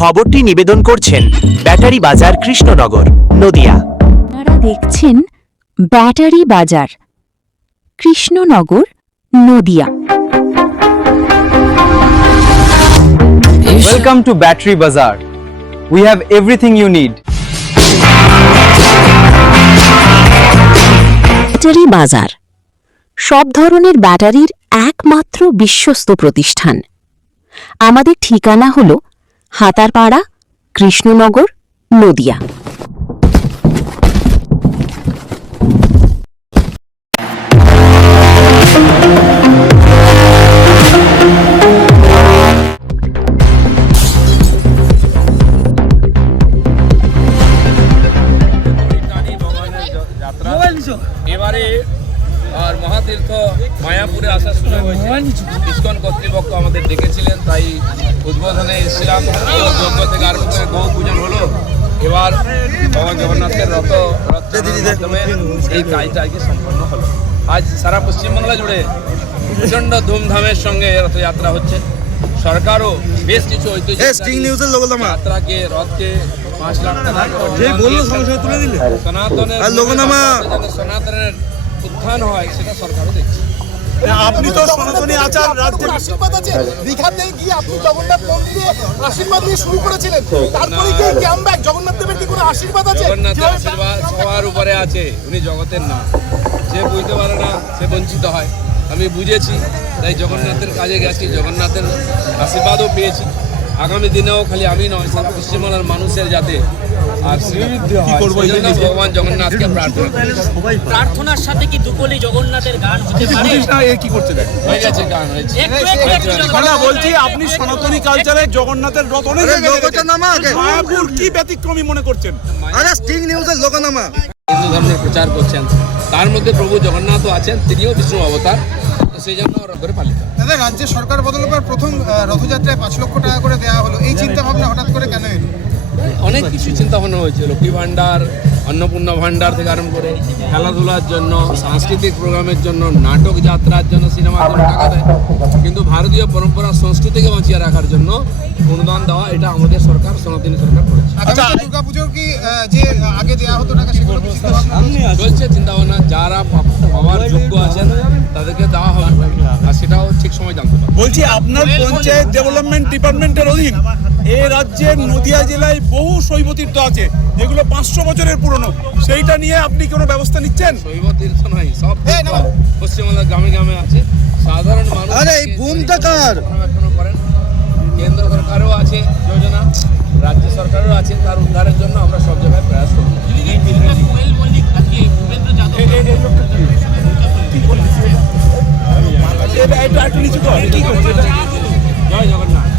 খবরটি নিবেদন করছেন ব্যাটারি বাজার কৃষ্ণনগর, নদিয়া। আপনারা দেখছেন ব্যাটারি বাজার Krishnanagar, Nadia. Welcome to Battery Bazaar. We have everything you need. Battery বাজার সব ধরনের ব্যাটারির একমাত্র বিশ্বস্ত প্রতিষ্ঠান। আমাদের ঠিকানা হল হাতারপাড়া, কৃষ্ণনগর, নদিয়া। এবারে আর মহাতীর্থ মায়াপুরে আসার সুযোগ হয়েছে। ইসকন কর্তৃপক্ষ আমাদের ডেকেছিলেন, তাই উদ্বোধনে এসেছিলাম। যজ্ঞ থেকে আরম্ভ করে গৌ পূজন হলো। এবার ভগবান জগন্নাথের রথের মাধ্যমে এই কাজটা আর কি সম্পন্ন হলো। আজ সারা পশ্চিমবাংলা জুড়ে প্রচণ্ড ধুমধামের সঙ্গে রথযাত্রা হচ্ছে। সরকারও বেশ কিছু ঐতিহ্য যাত্রাকে, রথকে 5 লাখ টাকা সনাতনের উত্থান হয়, সেটা সরকারও দেখছে। আপনি তো সনাতনী আচার, রাজ্যের আশীর্বাদ আছে। দীঘাতে গিয়ে আপনি জগন্নাথ মন্দিরে আশীর্বাদ নিয়ে শুরু করেছিলেন, তারপরে কি কাম ব্যাক জগন্নাথ দেবের কি কোনো আশীর্বাদ আছে? জগন্নাথের আশীর্বাদ সবার উপরে আছে, উনি জগতের না। যে বুঝতে পারে না সে বঞ্চিত হয়। আমি বুঝেছি, তাই জগন্নাথের কাজে গেছি, জগন্নাথের আশীর্বাদও পেয়েছি। আগামী দিনেও খালি আমি নয়, সারা পশ্চিমবাংলার মানুষের যাতে আর ভগবান জগন্নাথকে প্রার্থনার সাথে কি দুকলি জগন্নাথের গান হতে পারে? কি করতে দেয়? হয়ে গেছে, গান হয়েছে। বলছি আপনি সনাতনী কালচারে জগন্নাথের রথ অনেক মায়াপুর কি ব্যতিক্রমী মনে করছেন? হিন্দু ধর্মের প্রচার করছেন, তার মধ্যে প্রভু জগন্নাথও আছেন, তিনিও বিষ্ণু অবতার, সেই জন্য করে পালিত। দাদা, রাজ্যের সরকার বদলের পর প্রথম রথযাত্রায় 5 লক্ষ টাকা করে দেওয়া হলো, এই চিন্তা ভাবনা হঠাৎ করে কেন এলো? অনেক কিছু চিন্তা ভাবনা হয়েছে, লক্ষ্মী ভাণ্ডার, অন্নপূর্ণা ভাণ্ডার থেকে আরম্ভ করে খেলাধুলার জন্য, সাংস্কৃতিক প্রোগ্রামের জন্য, নাটক যাত্রার জন্য, সিনেমার জন্য টাকা দেয়। কিন্তু ভারতীয় পরম্পরা সংস্কৃতিকে বাঁচিয়ে রাখার জন্য অনুদান দেওয়া, এটা আমাদের সরকার, সনাতনী সরকার করেছে। দুর্গা পুজোর কি যে আগে দেওয়া হতো টাকা, সেগুলো কি চিন্তা ভাবনা চলছে? চিন্তা ভাবনা, যারা পাওয়ার যোগ্য আছেন তাদেরকে দেওয়া হবে, আর সেটাও ঠিক সময় জানতে পারবে। বলছি আপনার পঞ্চায়েত ডেভেলপমেন্ট ডিপার্টমেন্টের অধীন এই রাজ্যের নদিয়া জেলায় বহু শৈব তীর্থ আছে, যেগুলো 500 বছরের পুরনো। সেইটা নিয়ে আপনি কোনো ব্যবস্থা নিচ্ছেন? শৈব তীর্থ নয়, সব পশ্চিমবাংলার গ্রামে গ্রামে আছে। সাধারণ মানুষ সংরক্ষণ করেন। কেন্দ্র সরকারও আছে যোজনা, রাজ্য সরকারও আছে, তার উদ্ধারের জন্য আমরা সব জায়গায় প্রয়াস করব। জয় জগন্নাথ।